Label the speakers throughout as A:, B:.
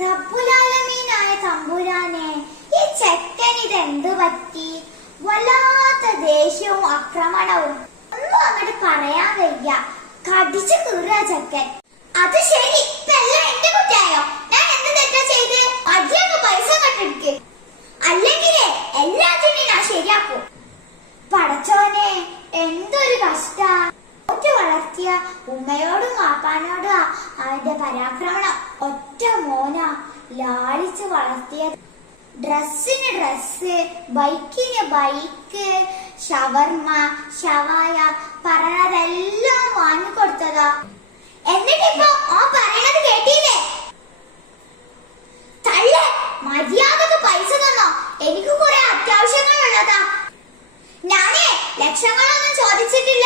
A: റബ്ബുലാലമീനായ തമ്പുരാനെ ഈ ചെക്കൻ ഇതെന്തു പറ്റി? വല്ലാത്ത ദേഷ്യവും ആക്രമണവും. ഒന്നും അങ്ങോട്ട് പറയാൻ വയ്യ. കടിച്ചു കീറുക ചെക്കൻ. അത് ശരി. ഇപ്പല്ല എന്റെ കുട്ടിയായോ? ഞാൻ എന്ത് തെറ്റാ ചെയ്ത്? മതിയൊക്കെ പൈസ കട്ടെടുക്ക് അല്ലെങ്കിലേ എല്ലാത്തിനും ഞാൻ ശരിയാക്കും. പടച്ചോനെ എന്തൊരു കഷ്ട. വളർത്തിയ ഉമ്മയോടും വാപ്പാനോടും അവന്റെ പരാക്രമണം ഒറ്റ മോന ലാളിച്ച് വളർത്തിയ ഡ്രസ്സിന് ഡ്രസ്സ് ബൈക്കിന് ബൈക്ക് ഷവർമ ഷവായ പറഞ്ഞതെല്ലാം വാങ്ങിക്കൊടുത്തതാ എന്നിട്ടിപ്പോ ആ പറയണത് കേട്ടില്ലേ? തള്ളേ മര്യാദയ്ക്ക് പൈസ തന്നോ? എനിക്ക് കുറെ അത്യാവശ്യങ്ങളുള്ളതാ. ഞാനേ ലക്ഷങ്ങളൊന്നും ചോദിച്ചിട്ടില്ലല്ലോ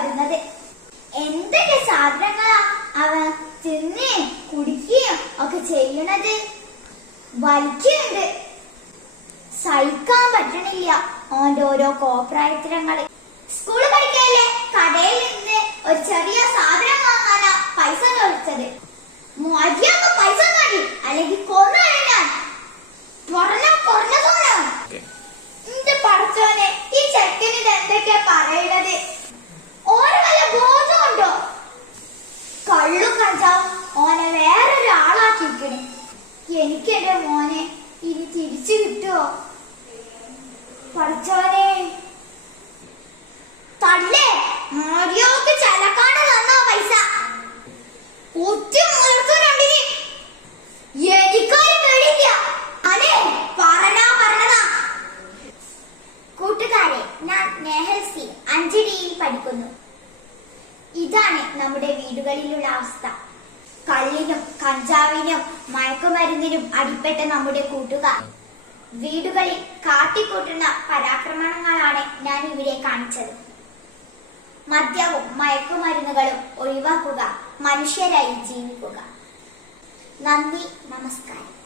A: വരുന്നത്. എന്തൊക്കെ സാധനങ്ങളാ അവൻ തിന്ന് കുടിക്കുകയും ഒക്കെ ചെയ്യണത് വലിക്കുന്നുണ്ട് സഹിക്കാൻ പറ്റണില്ല അവന്റെ ഓരോ കോപ്രായത്തരങ്ങൾ സ്കൂളിൽ പഠിക്കല്ലേ കടയിൽ നിന്ന് ഒരു ചെറിയ സാധനം വാങ്ങാനാ പൈസ മര്യാദ പൈസ മതി. അല്ലെങ്കിൽ കൊറേ ഞാൻ പറഞ്ഞ കുറഞ്ഞ തോന്നാണ് എന്റെ പഠിച്ചോനെ ഈ ചെക്കന് ഇത് എന്തൊക്കെയാ പറയണത് ഓരോ വല്ല ബോധമുണ്ടോ കള്ളും കഞ്ചാവും ഓനെ വേറൊരാളാക്കിക്കണേ എനിക്ക് എന്റെ മോനെ ഇനി തിരിച്ചു കിട്ടുമോ പഠിച്ചോനെ തള്ളേ മാരിയോക്ക് ചലക്കാട് തന്നോ പൈസ? ഒറ്റ മുളർത്തുന്നുണ്ടിനി എനിക്കൊരു പേടിയില്ല. അതെ പറഞ്ഞാ പറഞ്ഞതാ. കൂട്ടുകാരെ ഞാൻ നെഹൽസി അഞ്ചടിയിൽ പഠിക്കുന്നു. ഇതാണ് നമ്മുടെ വീടുകളിലുള്ള അവസ്ഥ. കള്ളിനും കഞ്ചാവിനും മയക്കുമരുന്നിനും അടിപ്പെട്ട നമ്മുടെ കൂട്ടുകാർ. വീടുകളിൽ കാട്ടിക്കൂട്ടുന്ന പരാക്രമണങ്ങളാണ് ഞാൻ ഇവിടെ കാണിച്ചത്. മദ്യവും മയക്കുമരുന്നുകളും ഒഴിവാക്കുക മനുഷ്യരായി ജീവിക്കുക. നന്ദി നമസ്കാരം.